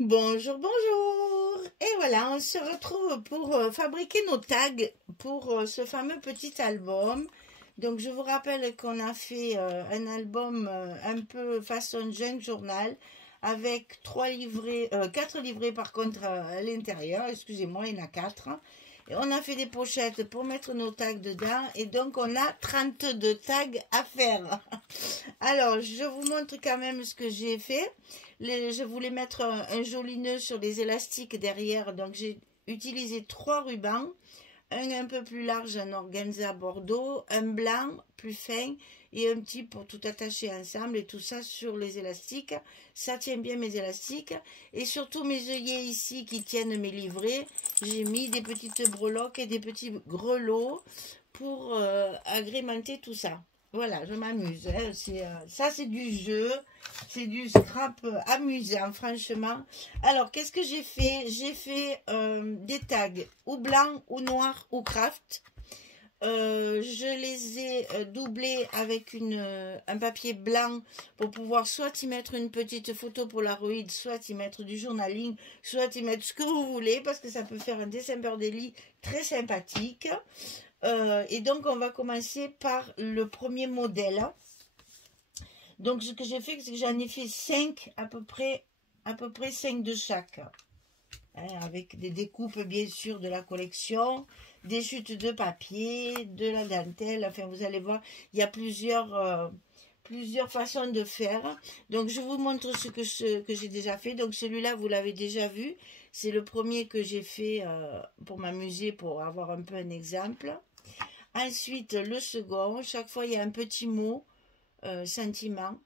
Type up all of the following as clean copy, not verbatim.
Bonjour, bonjour. Et voilà, on se retrouve pour fabriquer nos tags pour ce fameux petit album. Donc, je vous rappelle qu'on a fait un album un peu façon junk journal avec 4 livrets par contre à l'intérieur. Excusez-moi, il y en a 4. Et on a fait des pochettes pour mettre nos tags dedans. Et donc, on a 32 tags à faire. Alors, je vous montre quand même ce que j'ai fait. Je voulais mettre un joli nœud sur les élastiques derrière, donc j'ai utilisé 3 rubans, un peu plus large, un organza bordeaux, un blanc plus fin et un petit pour tout attacher ensemble et tout ça sur les élastiques. Ça tient bien mes élastiques et surtout mes œillets ici qui tiennent mes livrets. J'ai mis des petites breloques et des petits grelots pour agrémenter tout ça. Voilà, je m'amuse. Hein. Ça, c'est du jeu. C'est du scrap amusant, franchement. Alors, qu'est-ce que j'ai fait? J'ai fait des tags ou blancs, ou noirs, ou craft. Je les ai doublés avec un papier blanc pour pouvoir soit y mettre une petite photo Polaroid, soit y mettre du journaling, soit y mettre ce que vous voulez, parce que ça peut faire un dessin Birdelli très sympathique. Et donc, on va commencer par le premier modèle. Donc, ce que j'ai fait, c'est que j'en ai fait 5, à peu près 5 de chaque. Hein, avec des découpes, bien sûr, de la collection, des chutes de papier, de la dentelle. Enfin, vous allez voir, il y a plusieurs façons de faire. Donc, je vous montre ce que j'ai déjà fait. Donc, celui-là, vous l'avez déjà vu. C'est le premier que j'ai fait pour m'amuser, pour avoir un peu un exemple. Ensuite, le second, chaque fois il y a un petit mot, sentiment.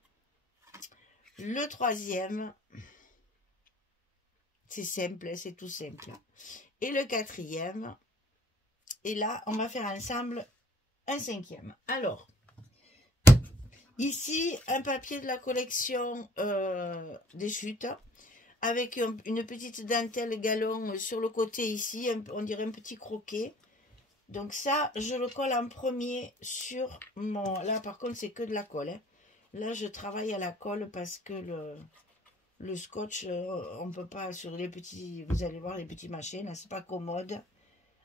Le troisième, c'est simple, c'est tout simple. Et le quatrième, et là, on va faire ensemble un cinquième. Alors, ici, un papier de la collection des chutes, avec une petite dentelle galon sur le côté ici, on dirait un petit croquet. Donc ça, je le colle en premier sur mon... Là, par contre, c'est que de la colle. Hein. Là, je travaille à la colle parce que le scotch, on ne peut pas sur les petits... Vous allez voir les petits machins, là, c'est pas commode.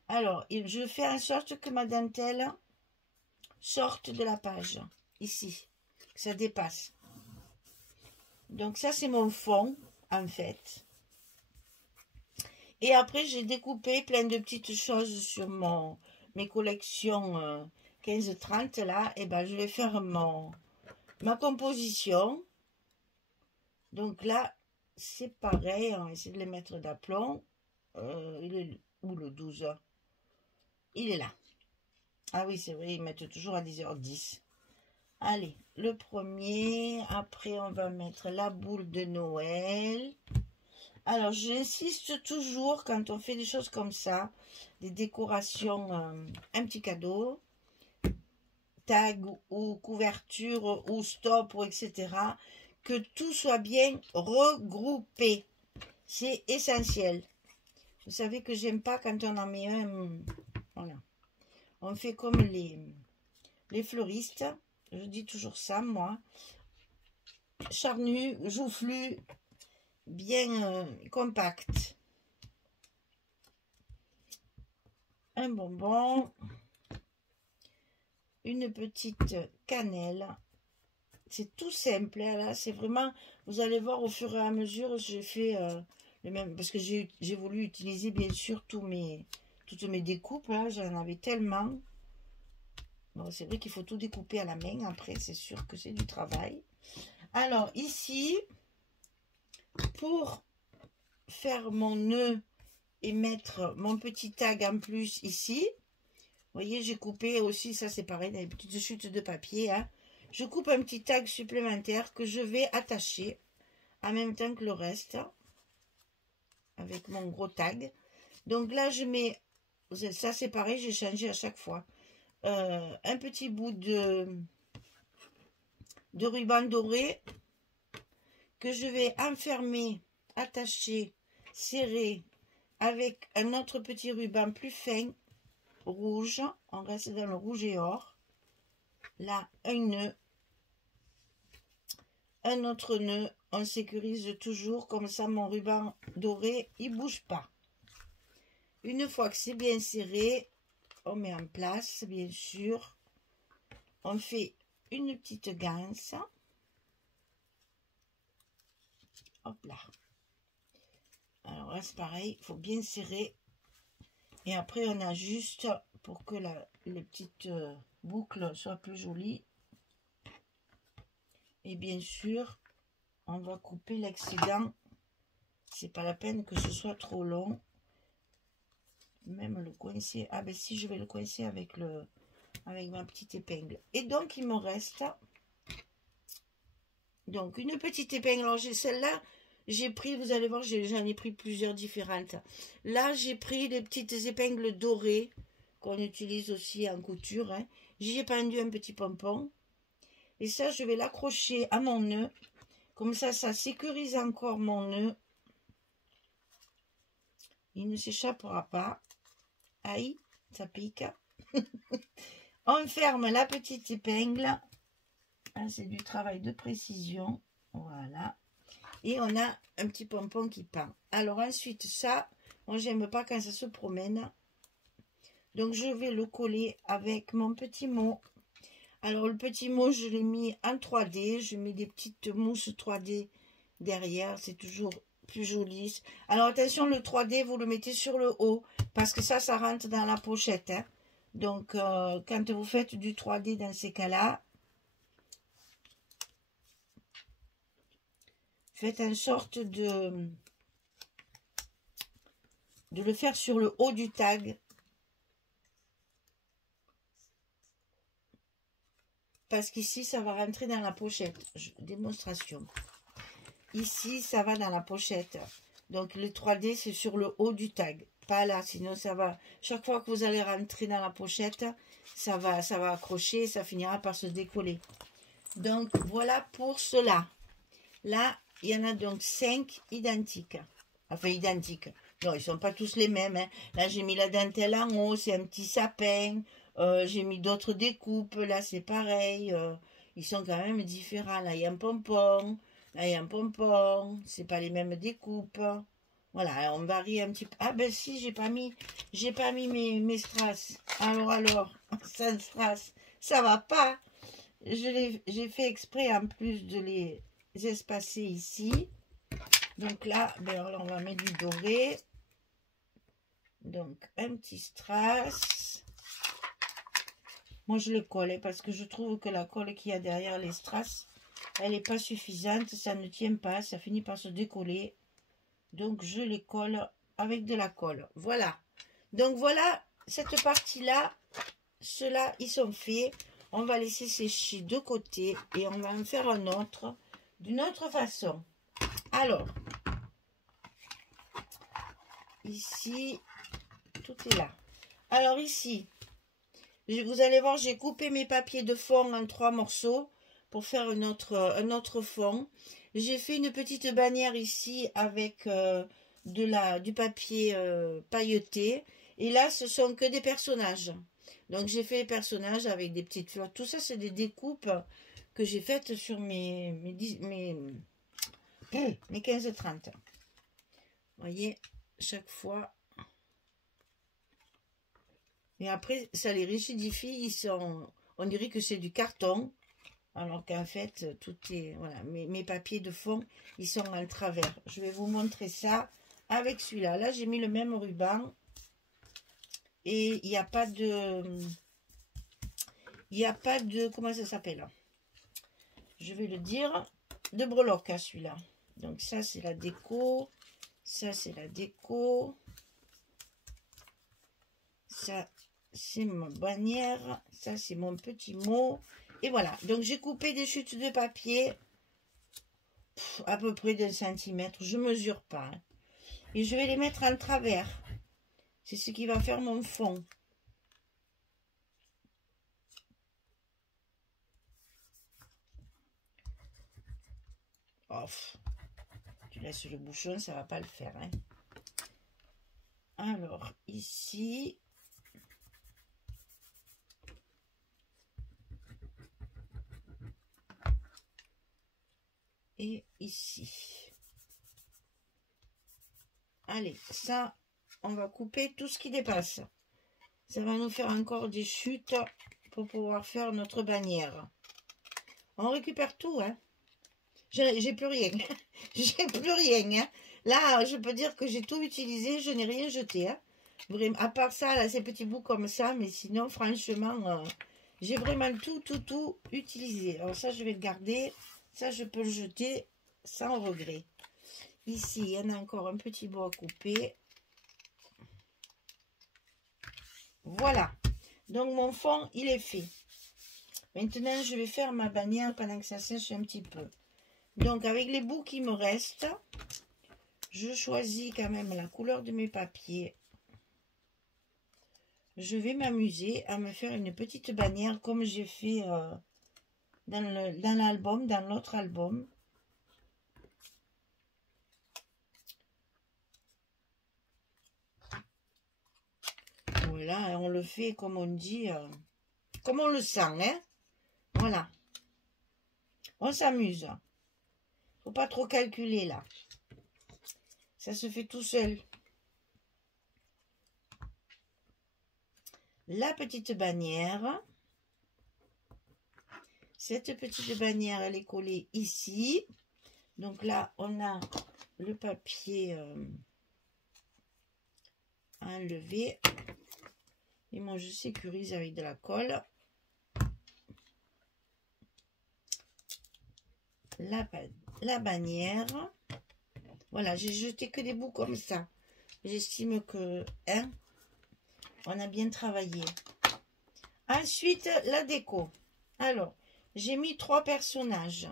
Alors, je fais en sorte que ma dentelle sorte de la page, ici. Que ça dépasse. Donc ça, c'est mon fond, en fait. Et après, j'ai découpé plein de petites choses sur mes collections 15-30 là. Et ben, je vais faire ma composition. Donc là, c'est pareil. On va essayer de les mettre d'aplomb. Il est où le 12? Il est là. Ah oui, c'est vrai, ils mettent toujours à 10h10. Allez, le premier. Après, on va mettre la boule de Noël. Alors, j'insiste toujours quand on fait des choses comme ça, des décorations, un petit cadeau, tag ou couverture ou stop ou etc., que tout soit bien regroupé. C'est essentiel. Vous savez que j'aime pas quand on en met un. Voilà. On fait comme les fleuristes. Je dis toujours ça, moi. Charnu, joufflu, bien compact. Un bonbon, une petite cannelle. C'est tout simple, hein, là, c'est vraiment, vous allez voir au fur et à mesure, j'ai fait le même, parce que j'ai voulu utiliser bien sûr toutes mes découpes, là, j'en avais tellement. Bon, c'est vrai qu'il faut tout découper à la main, après, c'est sûr que c'est du travail. Alors, ici, pour faire mon nœud et mettre mon petit tag en plus ici, vous voyez, j'ai coupé aussi, ça c'est pareil, des petites chutes de papier. Hein. Je coupe un petit tag supplémentaire que je vais attacher en même temps que le reste. Avec mon gros tag. Donc là, je mets, ça c'est pareil, j'ai changé à chaque fois. Un petit bout de ruban doré que je vais enfermer, attacher, serrer avec un autre petit ruban plus fin rouge, on reste dans le rouge et or. Là, un nœud, un autre nœud, on sécurise toujours, comme ça mon ruban doré, il bouge pas. Une fois que c'est bien serré, on met en place, bien sûr. On fait une petite ganse. Hop là. Alors là, c'est pareil, il faut bien serrer. Et après, on ajuste pour que les petites boucles soient plus jolies. Et bien sûr, on va couper l'excédent. C'est pas la peine que ce soit trop long. Même le coincer. Ah ben si, je vais le coincer avec ma petite épingle. Et donc, il me reste donc une petite épingle. Alors, j'ai celle-là. J'ai pris, vous allez voir, j'en ai pris plusieurs différentes. Là, j'ai pris les petites épingles dorées qu'on utilise aussi en couture. Hein. J'y ai pendu un petit pompon. Et ça, je vais l'accrocher à mon nœud. Comme ça sécurise encore mon nœud. Il ne s'échappera pas. Aïe, ça pique. On ferme la petite épingle. Ah, c'est du travail de précision. Voilà. Et on a un petit pompon qui pend. Alors ensuite, ça, moi, j'aime pas quand ça se promène. Donc, je vais le coller avec mon petit mot. Alors, le petit mot, je l'ai mis en 3D. Je mets des petites mousses 3D derrière. C'est toujours plus joli. Alors, attention, le 3D, vous le mettez sur le haut. Parce que ça rentre dans la pochette. Hein. Donc, quand vous faites du 3D dans ces cas-là, faites en sorte de le faire sur le haut du tag. Parce qu'ici, ça va rentrer dans la pochette. Démonstration. Ici, ça va dans la pochette. Donc, le 3D, c'est sur le haut du tag. Pas là, sinon ça va... Chaque fois que vous allez rentrer dans la pochette, ça va accrocher, ça finira par se décoller. Donc, voilà pour cela. Là, il y en a donc 5 identiques. Enfin, identiques. Non, ils ne sont pas tous les mêmes. Hein. Là, j'ai mis la dentelle en haut, c'est un petit sapin. J'ai mis d'autres découpes. Là, c'est pareil. Ils sont quand même différents. Là, il y a un pompon. Là, il y a un pompon. C'est pas les mêmes découpes. Voilà, on varie un petit peu. Ah ben si, j'ai pas mis mes strass. Alors, ça strass, ça va pas. J'ai fait exprès en plus de les espacer ici. Donc là, ben là, on va mettre du doré. Donc un petit strass. Moi je le colle parce que je trouve que la colle qu'il y a derrière les strass, elle n'est pas suffisante, ça ne tient pas, ça finit par se décoller. Donc je les colle avec de la colle. Voilà. Donc voilà cette partie-là. Ceux-là, ils sont faits. On va laisser sécher de côté et on va en faire un autre d'une autre façon. Alors, ici, tout est là. Alors ici, vous allez voir, j'ai coupé mes papiers de fond en 3 morceaux pour faire un autre fond. J'ai fait une petite bannière ici avec du papier pailleté. Et là, ce sont que des personnages. Donc, j'ai fait les personnages avec des petites fleurs. Tout ça, c'est des découpes que j'ai faites sur mes 15-30. Vous voyez, chaque fois. Et après, ça les rigidifie. On dirait que c'est du carton. Alors qu'en fait, tout est... Voilà, mes papiers de fond, ils sont en travers. Je vais vous montrer ça avec celui-là. Là, j'ai mis le même ruban. Et il n'y a pas de... Comment ça s'appelle? Je vais le dire. De breloque à celui-là. Donc ça, c'est la déco. Ça, c'est la déco. Ça, c'est ma bannière. Ça, c'est mon petit mot. Et voilà. Donc, j'ai coupé des chutes de papier à peu près d'1 centimètre. Je ne mesure pas. Hein. Et je vais les mettre en travers. C'est ce qui va faire mon fond. Oh, tu laisses le bouchon, ça ne va pas le faire. Hein. Alors, ici... et ici. Allez, ça, on va couper tout ce qui dépasse. Ça va nous faire encore des chutes pour pouvoir faire notre bannière. On récupère tout, hein. J'ai plus rien. J'ai plus rien, hein. Là, je peux dire que j'ai tout utilisé, je n'ai rien jeté, hein. Vraiment, à part ça, là, ces petits bouts comme ça, mais sinon, franchement, j'ai vraiment tout utilisé. Alors ça, je vais le garder. Ça, je peux le jeter sans regret. Ici, il y en a encore un petit bout à couper. Voilà. Donc, mon fond, il est fait. Maintenant, je vais faire ma bannière pendant que ça sèche un petit peu. Donc, avec les bouts qui me restent, je choisis quand même la couleur de mes papiers. Je vais m'amuser à me faire une petite bannière comme j'ai fait dans l'album, dans l'autre album. Voilà, on le fait comme on dit, comme on le sent, hein. Voilà. On s'amuse. Faut pas trop calculer là. Ça se fait tout seul. La petite bannière. Cette petite bannière, elle est collée ici. Donc là, on a le papier enlevé. Et moi, je sécurise avec de la colle. La bannière. Voilà, j'ai jeté que des bouts comme ça. J'estime que, hein, on a bien travaillé. Ensuite, la déco. Alors, j'ai mis 3 personnages.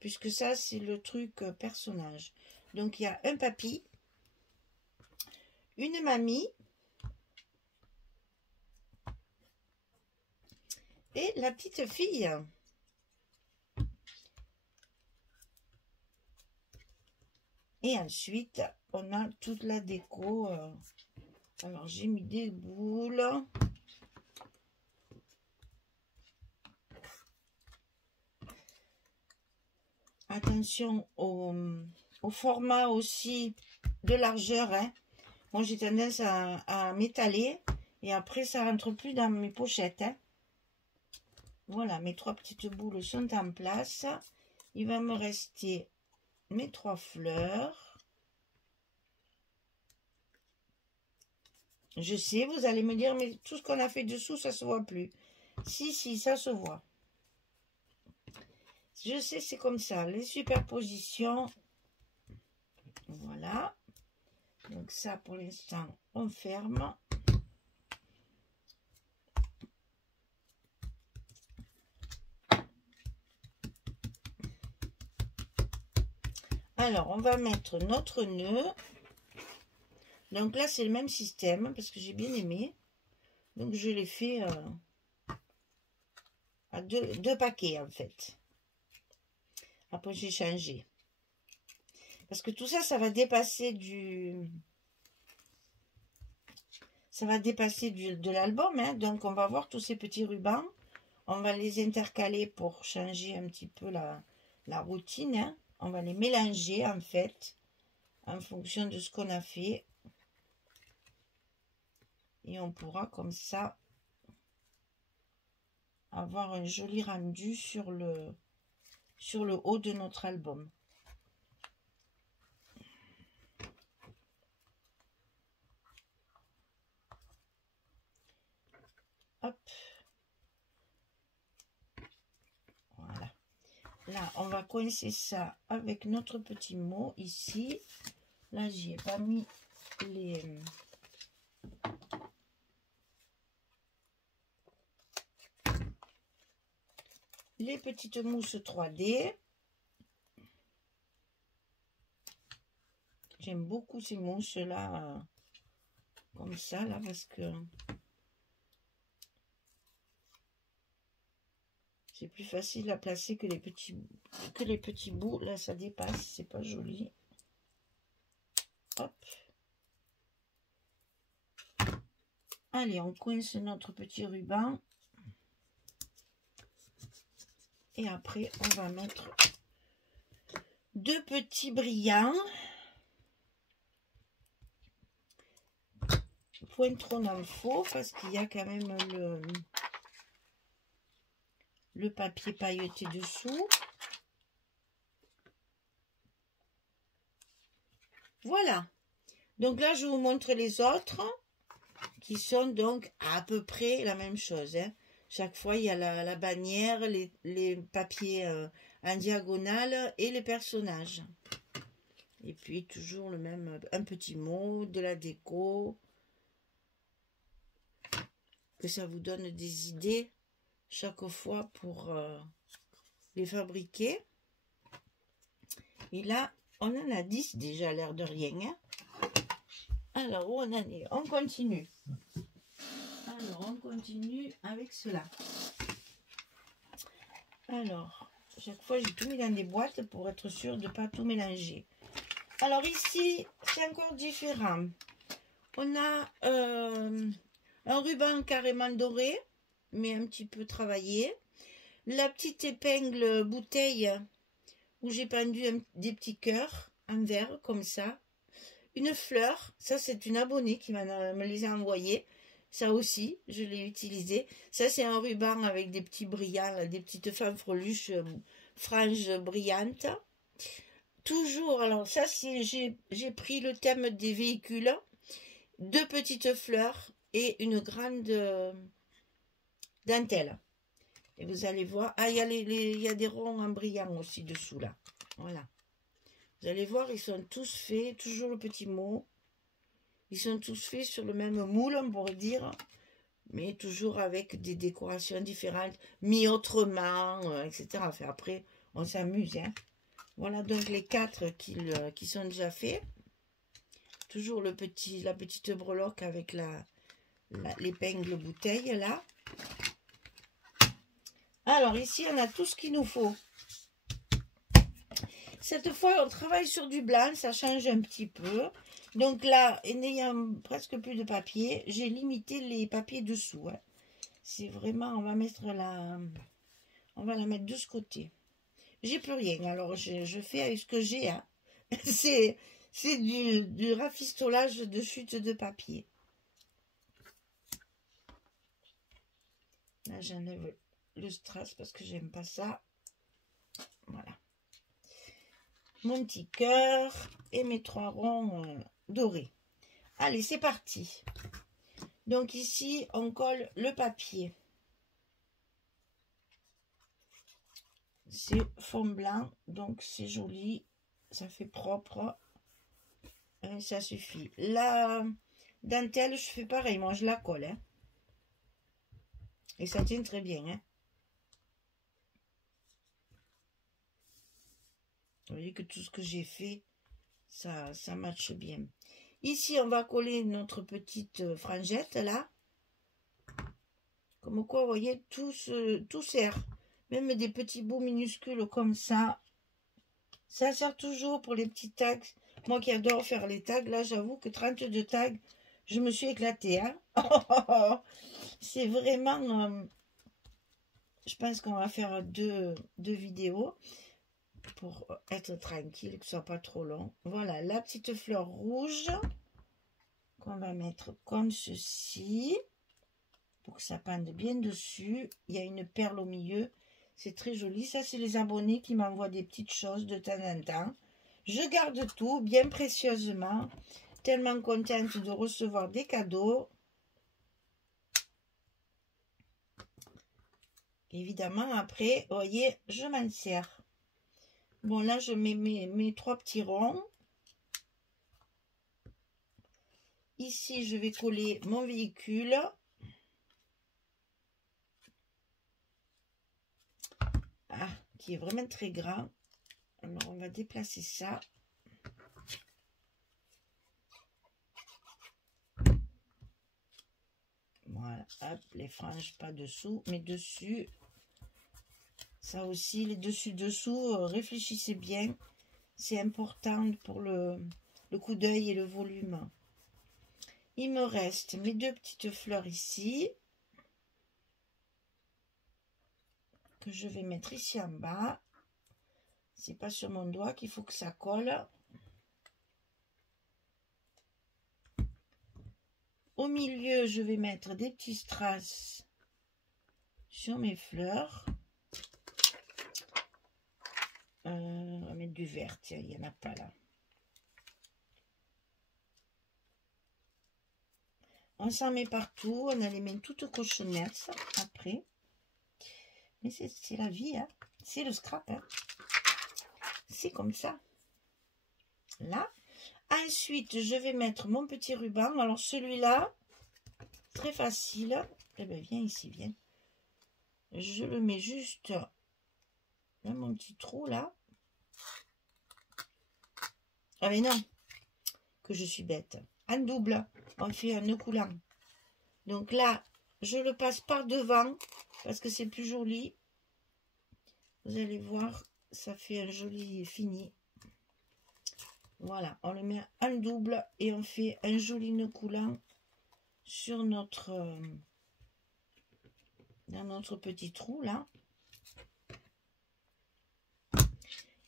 Puisque ça, c'est le truc personnage. Donc, il y a un papy, une mamie et la petite fille. Et ensuite, on a toute la déco. Alors, j'ai mis des boules. Attention au format aussi de largeur, hein. Moi, j'ai tendance à m'étaler et après, ça rentre plus dans mes pochettes, hein. Voilà, mes 3 petites boules sont en place. Il va me rester mes 3 fleurs. Je sais, vous allez me dire, mais tout ce qu'on a fait dessous, ça se voit plus. Si, ça se voit. Je sais, c'est comme ça. Les superpositions. Voilà. Donc ça, pour l'instant, on ferme. Alors, on va mettre notre nœud. Donc là, c'est le même système parce que j'ai bien aimé. Donc, je l'ai fait à deux paquets, en fait. Après, j'ai changé. Parce que tout ça, ça va dépasser de l'album, hein. Donc, on va voir tous ces petits rubans. On va les intercaler pour changer un petit peu la routine, hein. On va les mélanger, en fait, en fonction de ce qu'on a fait. Et on pourra, comme ça, avoir un joli rendu sur le haut de notre album. Hop. Voilà. Là, on va coincer ça avec notre petit mot ici. Là, j'y ai pas mis les petites mousses 3D. J'aime beaucoup ces mousses là, comme ça, là, parce que c'est plus facile à placer que les petits bouts. Là, ça dépasse, c'est pas joli. Hop. Allez, on coince notre petit ruban. Et après, on va mettre 2 petits brillants. Pointerons en faux parce qu'il y a quand même le papier pailleté dessous. Voilà. Donc là, je vous montre les autres qui sont donc à peu près la même chose. Hein. Chaque fois, il y a la bannière, les papiers en diagonale et les personnages. Et puis, toujours le même, un petit mot, de la déco. Que ça vous donne des idées chaque fois pour les fabriquer. Et là, on en a 10 déjà, l'air de rien. Hein. Alors, où on en est? On continue. Alors, on continue avec cela. Alors, chaque fois, j'ai tout mis dans des boîtes pour être sûr de ne pas tout mélanger. Alors, ici, c'est encore différent. On a un ruban carrément doré, mais un petit peu travaillé. La petite épingle bouteille où j'ai pendu des petits cœurs en verre, comme ça. Une fleur, ça c'est une abonnée qui me les a envoyés. Ça aussi, je l'ai utilisé. Ça c'est un ruban avec des petits brillants, des petites fanfreluches, franges brillantes. Toujours, alors ça j'ai pris le thème des véhicules. 2 petites fleurs et une grande dentelle. Et vous allez voir, ah, il y a des ronds en brillant aussi dessous là. Voilà. Vous allez voir, ils sont tous faits, toujours le petit mot. Ils sont tous faits sur le même moule, on pourrait dire, mais toujours avec des décorations différentes, mis autrement, etc. Enfin, après, on s'amuse. Hein. Voilà donc les 4 qui sont déjà faits. Toujours la petite breloque avec l'épingle bouteille là. Alors ici, on a tout ce qu'il nous faut. Cette fois, on travaille sur du blanc, ça change un petit peu. Donc là, n'ayant presque plus de papier, j'ai limité les papiers dessous. Hein. C'est vraiment, on va la mettre de ce côté. J'ai plus rien, alors je fais avec ce que j'ai. Hein. C'est du rafistolage de chute de papier. Là, j'enlève le strass parce que j'aime pas ça. Voilà. Mon petit cœur et mes 3 ronds dorés. Allez, c'est parti. Donc ici, on colle le papier. C'est fond blanc, donc c'est joli. Ça fait propre. Et ça suffit. La dentelle, je fais pareil. Moi, je la colle. Hein. Et ça tient très bien. Hein. Vous voyez que tout ce que j'ai fait, ça matche bien. Ici, on va coller notre petite frangette, là. Comme quoi, vous voyez, tout sert. Même des petits bouts minuscules comme ça. Ça sert toujours pour les petits tags. Moi qui adore faire les tags, là, j'avoue que 32 tags, je me suis éclatée. Hein. C'est vraiment... je pense qu'on va faire deux vidéos pour être tranquille, que ce soit pas trop long. Voilà, la petite fleur rouge qu'on va mettre comme ceci pour que ça pende bien dessus. Il y a une perle au milieu, c'est très joli. Ça, c'est les abonnés qui m'envoient des petites choses de temps en temps. Je garde tout bien précieusement, tellement contente de recevoir des cadeaux. Évidemment, après, vous voyez, je m'en sers. Bon, là, je mets mes 3 petits ronds. Ici, je vais coller mon véhicule. Ah, qui est vraiment très grand. Alors, on va déplacer ça. Voilà, hop, les franges pas dessous, mais dessus. Ça aussi, les dessus-dessous, réfléchissez bien. C'est important pour le coup d'œil et le volume. Il me reste mes 2 petites fleurs ici. Que je vais mettre ici en bas. C'est pas sur mon doigt qu'il faut que ça colle. Au milieu, je vais mettre des petits strass sur mes fleurs. On va mettre du vert, tiens, il n'y en a pas là. On s'en met partout, on a les mains toutes cochonnettes après. Mais c'est la vie, hein. C'est le scrap, hein. C'est comme ça. Là. Ensuite, je vais mettre mon petit ruban. Alors celui-là, très facile. Eh bien, viens ici, viens. Je le mets juste dans mon petit trou, là. Ah mais non, que je suis bête. En double, on fait un nœud coulant. Donc là, je le passe par devant, parce que c'est plus joli. Vous allez voir, ça fait un joli fini. Voilà, on le met en double et on fait un joli nœud coulant sur notre dans notre petit trou là.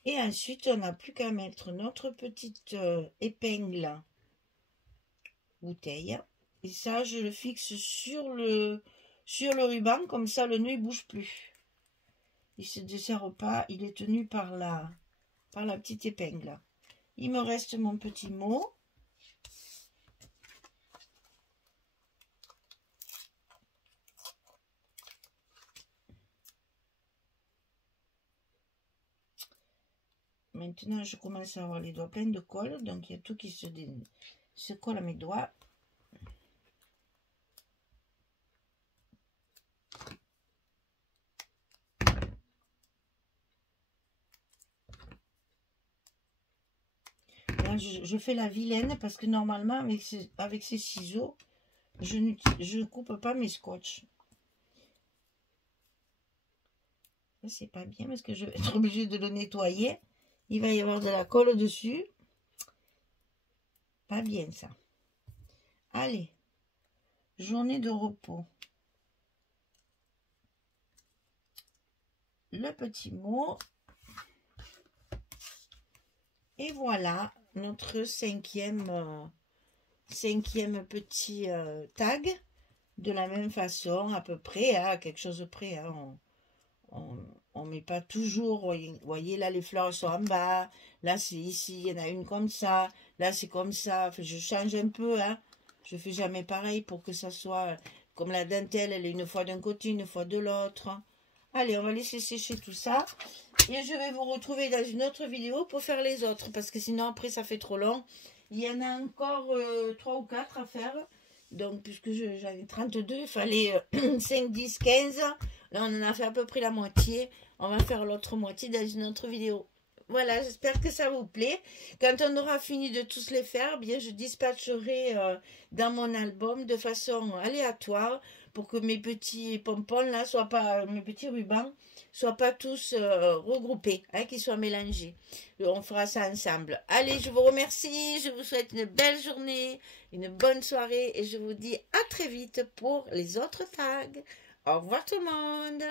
Et ensuite, on n'a plus qu'à mettre notre petite épingle bouteille. Et ça, je le fixe sur le ruban, comme ça le nœud ne bouge plus. Il ne se desserre pas, il est tenu par la petite épingle. Il me reste mon petit mot. Maintenant, je commence à avoir les doigts pleins de colle, donc il y a tout qui se colle à mes doigts. Là, je fais la vilaine parce que normalement, avec ces ciseaux, je ne coupe pas mes scotch. Ça, c'est pas bien parce que je vais être obligée de le nettoyer. Il va y avoir de la colle dessus. Pas bien ça. Allez, journée de repos. Le petit mot. Et voilà notre cinquième petit tag. De la même façon, à peu près, hein, quelque chose près. Hein, on met pas toujours, vous voyez là les fleurs sont en bas, là c'est ici, il y en a une comme ça, là c'est comme ça, enfin, je change un peu, hein. Je fais jamais pareil pour que ça soit comme la dentelle, elle est une fois d'un côté, une fois de l'autre. Allez, on va laisser sécher tout ça et je vais vous retrouver dans une autre vidéo pour faire les autres parce que sinon après ça fait trop long. Il y en a encore 3 ou 4 à faire. Donc, puisque j'en ai 32, il fallait 5, 10, 15. Là, on en a fait à peu près la moitié. On va faire l'autre moitié dans une autre vidéo. Voilà, j'espère que ça vous plaît. Quand on aura fini de tous les faire, bien, je dispatcherai dans mon album de façon aléatoire pour que mes petits pompons, là, soient pas, mes petits rubans, soient pas tous regroupés, hein, qu'ils soient mélangés. On fera ça ensemble. Allez, je vous remercie. Je vous souhaite une belle journée, une bonne soirée et je vous dis à très vite pour les autres tags. Au revoir tout le monde.